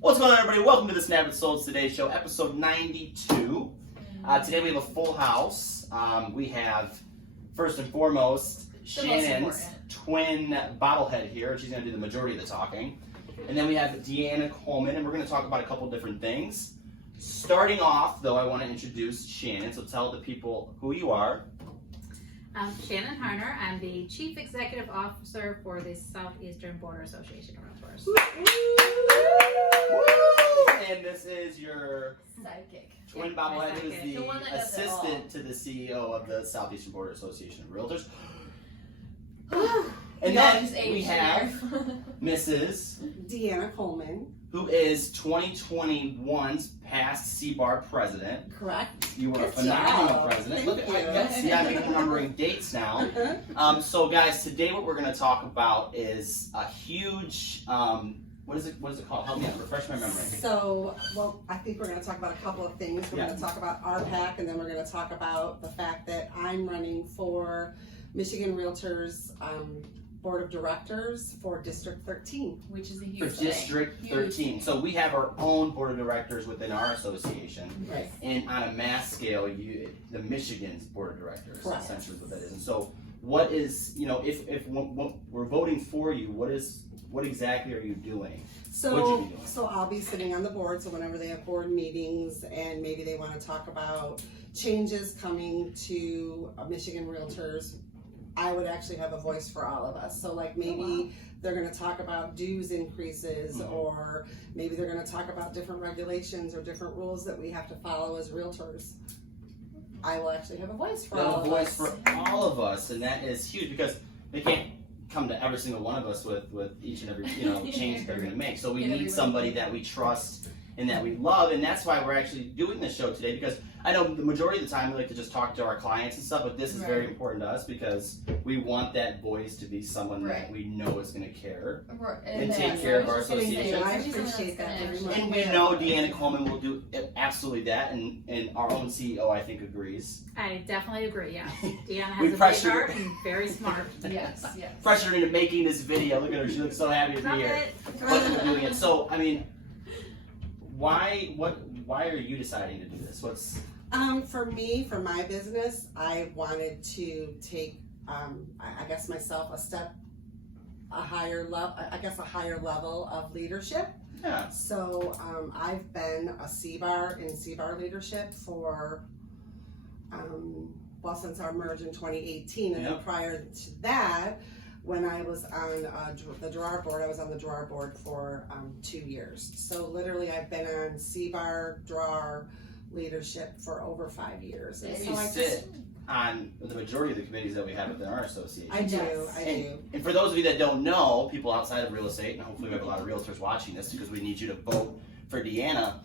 What's going on, everybody? Welcome to the Snap It Sold Today Show, episode 92. Today we have a full house. We have, first and foremost, Shannon's twin bobblehead here. She's going to do the majority of the talking. And then we have Deanna Coleman, and we're going to talk about a couple different things. Starting off, though, I want to introduce Shannon, so tell the people who you are. I'm Shannon Harner. I'm the Chief Executive Officer for the Southeastern Border Association of Realtors. And this is your sidekick. Twin bobblehead, who is the assistant to the CEO of the Southeastern Border Association of Realtors. And then we have Mrs. Deanna Coleman, who is 2021's past CBAR president. Correct. You were a Good phenomenal job. president. Thank Look at you. I'm remembering dates now. So guys, today what we're going to talk about is a huge, what is it called? Help me out, refresh my memory. So, well, I think we're going to talk about a couple of things. We're going to talk about RPAC, and then we're going to talk about the fact that I'm running for Michigan Realtors Board of Directors for District 13. Which is a For huge thing. District 13. So we have our own board of directors within our association. Right. And on a mass scale, the Michigan's board of directors, Correct. essentially what that is. And so what is, if we're voting for you, what exactly are you doing? What would you be doing? So I'll be sitting on the board, so whenever they have board meetings and maybe they want to talk about changes coming to Michigan Realtors, I would actually have a voice for all of us. So like maybe they're going to talk about dues increases, or maybe they're going to talk about different regulations or different rules that we have to follow as realtors. I will actually have a voice for all of us. For all of us, and that is huge because they can't come to every single one of us with each and every change that they're going to make. So we need somebody that we trust and that we love, and that's why we're actually doing this show today, because I know the majority of the time we like to just talk to our clients and stuff, but this is very important to us because we want that voice to be someone that we know is going to care and take care of our association. I appreciate that very much. And we know Deanna Coleman will do absolutely that, and our own CEO, I think, agrees. I definitely agree, yeah. Deanna We has a big pressured heart her. and very smart. Yes. Pressured into making this video. Look at her; she looks so happy to be here. But we're doing it. So, I mean, why are you deciding to do this? For me, for my business, I wanted to take, I guess myself a higher level of leadership. Yeah. So I've been a CBAR in CBAR leadership for, since our merge in 2018, and then prior to that, when I was on the Gerard board, I was on the Gerard board for 2 years. So literally, I've been on CBAR, Gerard leadership for over 5 years. And so you sit on the majority of the committees that we have within our association. I do. And for those of you that don't know, people outside of real estate, and hopefully we have a lot of realtors watching this because we need you to vote for Deanna.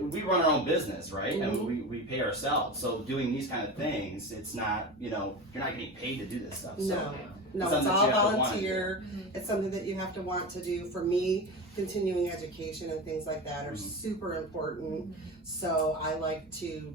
We run our own business, right? And we pay ourselves. So doing these kind of things, it's not, you're not getting paid to do this stuff. So no, it's all volunteer. It's something that you have to want to do. For me, continuing education and things like that are super important. So I like to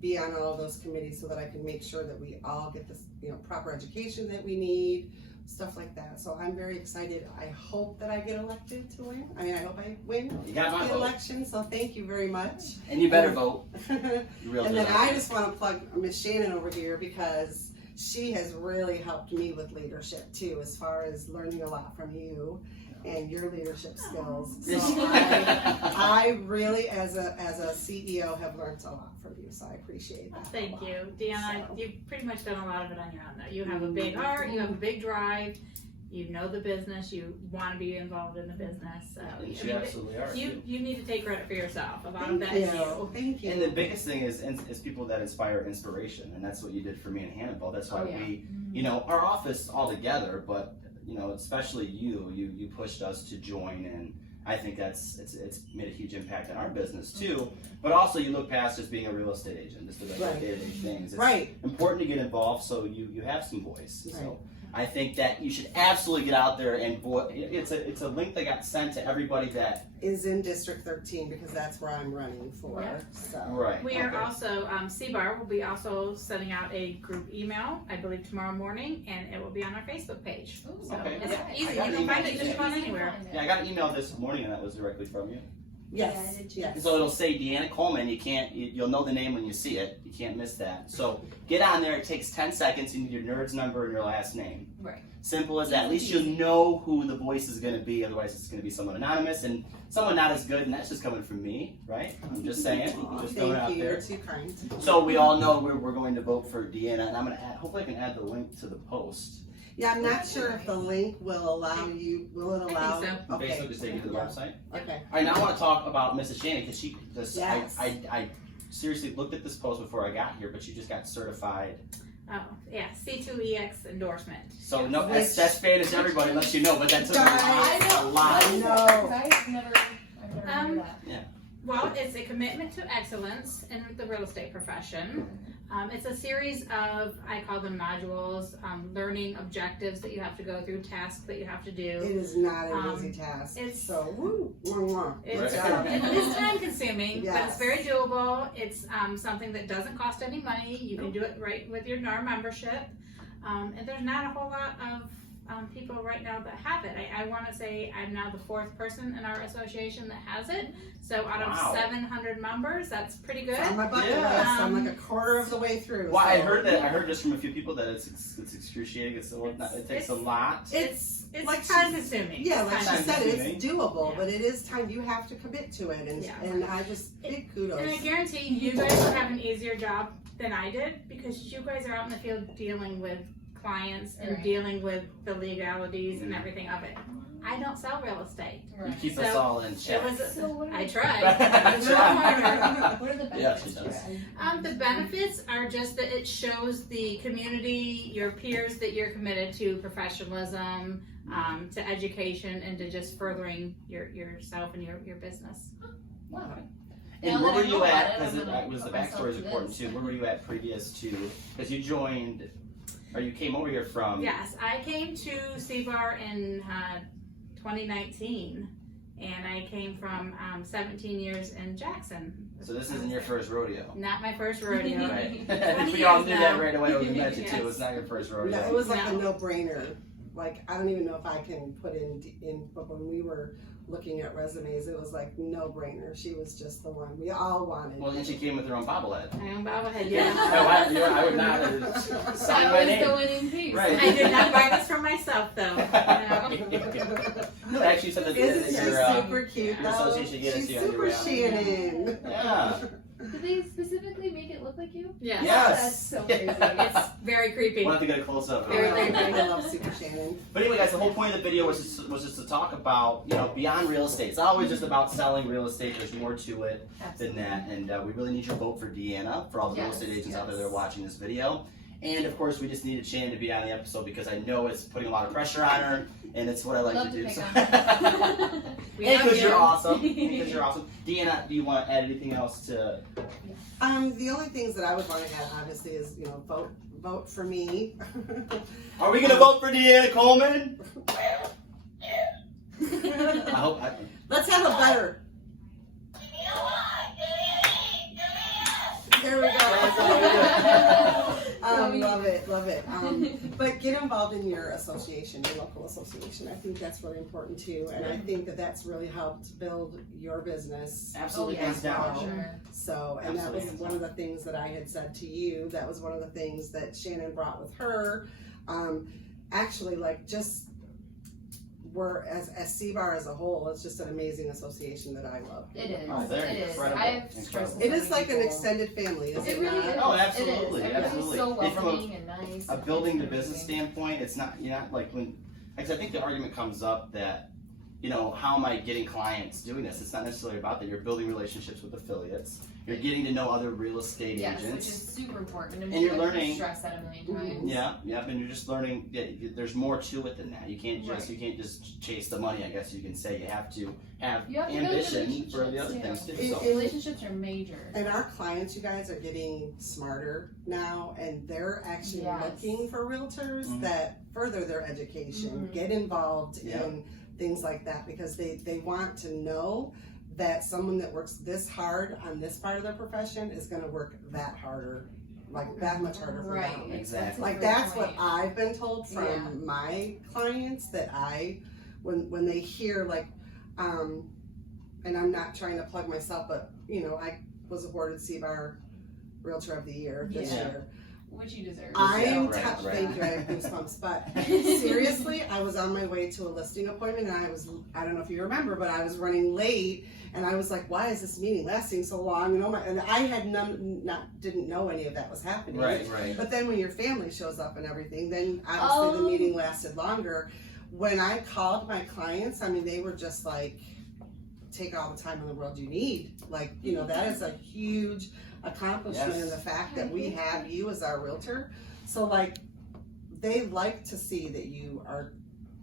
be on all of those committees so that I can make sure that we all get this, proper education that we need, stuff like that. So I'm very excited. I hope that I get elected to win. I hope I win the election. So thank you very much. And you better vote. And then I just want to plug Miss Shannon over here because she has really helped me with leadership too, as far as learning a lot from you and your leadership skills. So I really, as a CEO, have learned a lot from you. So I appreciate that. Thank you, Deanna. You've pretty much done a lot of it on your own, though. You have a big heart. You have a big drive. You know the business. You want to be involved in the business. You absolutely are. You need to take credit for yourself. Thank you. Thank you. And the biggest thing is people that inspire inspiration, and that's what you did for me in Hannibal. That's why we, our office all together, but especially you pushed us to join, and I think it's made a huge impact on our business too. But also you look past just being a real estate agent, just the day-to-day things. It's important to get involved so you have some voice. So I think that you should absolutely get out there and it's a link that got sent to everybody that is in District 13 because that's where I'm running for. Yeah. So. right. We are also, CBAR will be also sending out a group email, I believe tomorrow morning, and it will be on our Facebook page. Ooh, So Okay. it's yeah. easy, I you got can find email. it just about anywhere. Yeah, I got an email this morning and that was directly from you. Yes. Yeah, Yes. So it'll say Deanna Coleman. You'll know the name when you see it. You can't miss that. So get on there. It takes 10 seconds. You need your nerd's number and your last name. Right. Simple as that. At least you'll know who the voice is going to be. Otherwise, it's going to be someone anonymous and someone not as good. And that's just coming from me, right? I'm just saying. Aw, Just throwing it out thank you. there. You're too kind. So we all know we're going to vote for Deanna, and I'm going to add. Hopefully, I can add the link to the post. Yeah, I'm not sure if the link will allow you. Will it allow? so. Okay. Facebook just take you to the website. Okay. All right, now I want to talk about Mrs. Shannon because Yes. I seriously looked at this post before I got here, but she just got certified. Oh, yeah, C2EX endorsement. So no, that's Spanish everybody lets you know, but that took I a lot. I know. I've never heard that. Well, it's a commitment to excellence in the real estate profession. It's a series of, I call them modules, learning objectives that you have to go through, tasks that you have to do. It is not an easy task. it's- So woo, mwah, mwah. It's, Good job. it's time consuming, but it's Yes. very doable. It's something that doesn't cost any money. You can do it right with your NAR membership. And there's not a whole lot of people right now that have it. I want to say I'm now the 4th person in our association that has it. So out of Wow. 700 members, that's pretty good. It's on my bucket Yeah. list. I'm like a quarter of the way through. Well, I so. heard that. I heard just from a few people that it's excruciating. It takes a lot. It's It's like time she- consuming. Yeah, It's like time she said, consuming. it's doable, Yeah. but it is time. You have to commit to it, and Yeah. and I just big kudos. And I guarantee you guys will have an easier job than I did because you guys are out in the field dealing with clients and Right. dealing with the legalities and Mhm. everything of it. I don't sell real estate. You Right. keep us So, all in check. It was. So what are I the- tried. I tried. What are the Yeah, she benefits? does. to it? The benefits are just that it shows the community, your peers, that you're committed to professionalism, to education, and to just furthering yourself and your business. Wow. And Now where that were I you know at? about it, Because I'm gonna the put myself backstory is to important this. too. Where were you at previous to? Because you joined, or you came over here from? Yes, I came to CBAR in 2019, and I came from 17 years in Jackson. So this isn't your first rodeo. Not my first rodeo. Right. 20 we all years knew now. that right away when we met you Yes. too. It's not your first rodeo. No, it was like No. a no-brainer. Like I don't even know if I can put in, but when we were looking at resumes, it was like no-brainer. She was just the one we all wanted. Well, then she came with her own bobblehead. I am bobblehead, Yeah. yeah. I would not have signed That my was name. the winning piece. Right. I did not buy this for myself though. No, actually said that Isn't she your, super cute your though? association gets She's you on your super way out. Shannon. Yeah. Did they specifically make it look like you? Yes. Yes. That's so crazy. It's very creepy. We'll have to get a close up. Very I love Super Shannon. But anyway, guys, the whole point of the video was just to talk about, beyond real estate. It's not always just about selling real estate. There's more to it than that. And we really need your vote for Deanna, for all the real estate agents out there that are watching this video. And of course, we just needed Shannon to be on the episode because I know it's putting a lot of pressure on her, and it's what I like Love to to do. pick So. on We And love because you. you're awesome. Because you're awesome. Deanna, do you want to add anything else to? The only things that I would want to add, obviously, is vote for me. Are we gonna vote for Deanna Coleman? I hope. Let's have a better. There we go. Love it. But get involved in your association, your local association. I think that's really important too, and I think that that's really helped build your business. Absolutely, Oh, yeah, hands down. for sure. So, and that was Absolutely. one of the things that I had said to you. That was one of the things that Shannon brought with her. Actually, like just we're as CBAR as a whole, it's just an amazing association that I love. It is. Oh, they're It is. incredible. I've Incredible. stressed It is so like many an people. extended family, is It it really not? is. Oh, absolutely, It is. Everybody's absolutely. so And from a- welcoming and nice. A building to and business everything. standpoint, it's not, you're not like when, because I think the argument comes up that, how am I getting clients doing this? It's not necessarily about that. You're building relationships with affiliates. You're getting to know other real estate Yes, which agents. is super important. And you're I've learning- stressed that a million times. Yeah, and you're just learning that there's more to it than that. You can't Right. just chase the money, I guess you can say. You have to have You have to build ambition for the other relationships, things too. too. So. Relationships are major. And our clients, you guys, are getting smarter now, and they're actually Yes. looking for realtors Mhm. that further their education, Mhm. get involved Yep. in things like that, because they want to know that someone that works this hard on this part of their profession is going to work that harder, like that much harder for Right. them. Exactly. Like Great that's what point. I've been told from Yeah. my clients, that when they hear like, and I'm not trying to plug myself, but you know, I was awarded CBAR Realtor of the Year this Yeah. year. Which you deserve. I'm right, right. thank you, I have goosebumps, but seriously, I was on my way to a listing appointment, and I don't know if you remember, but I was running late, and I was like, why is this meeting lasting so long? And I had didn't know any of that was happening. Right, right. But then when your family shows up and everything, then obviously the meeting lasted longer. When I called my clients, I mean, they were just like, take all the time in the world you need. Like, you know, that is a huge accomplishment Yes. in the fact that we have you as our realtor. So like, they like to see that you are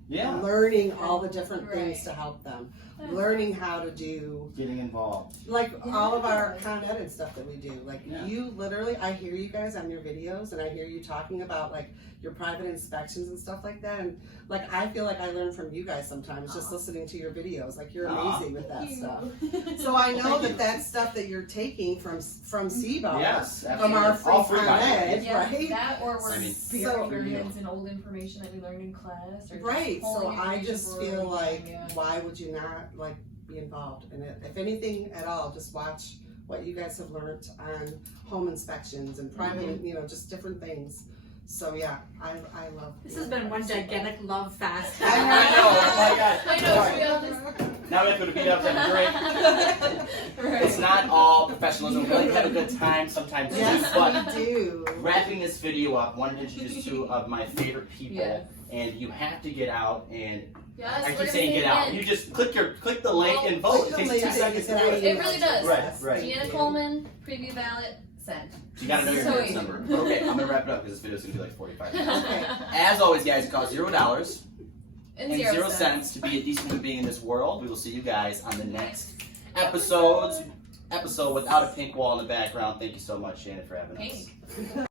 Yeah. learning all the different things Right. to help them. Learning how to do Getting involved. like all of our Con Ed and stuff that we do. Like Yeah. you literally, I hear you guys on your videos, and I hear you talking about like your private inspections and stuff like that. And like I feel like I learn from you guys sometimes just listening to your videos. Like you're Aw. amazing with that stuff. So I know that that's stuff that you're taking from CBAR, Yes, from our free All three, Con by the way. Ed, Yeah, right? that or we're I mean, so so- in old information that we learned in class. Or just Right. So pulling I information just from feel around, like, yeah. why would you not like be involved in it? If anything at all, just watch what you guys have learned on home inspections and private, you know, just different things. So yeah, I love. This has been one gigantic love fest. I know. Oh my God. I know, we all just. Now we have to go to beat up and drink. Right. It's not all professionalism. We like to have a good time sometimes too. Yes, But we do. wrapping this video up, wanted to introduce two of my favorite people, Yeah. and you have to get out and Yes, I we're keep gonna saying say get out. again. You just click the link and vote. It Click the takes 2 link seconds to and do get it. It really does. Right, right. Deanna Coleman, preview ballot, send. You gotta know your So minutes easy. number. But okay, I'm gonna wrap it up because this video is gonna be like 45 minutes. Okay. As always, guys, it costs $0 And and 0 cents to be a decent human being in this world. We will see you guys on the next episode without a pink wall in the background. Thank you so much, Shannon, for having us. Pink.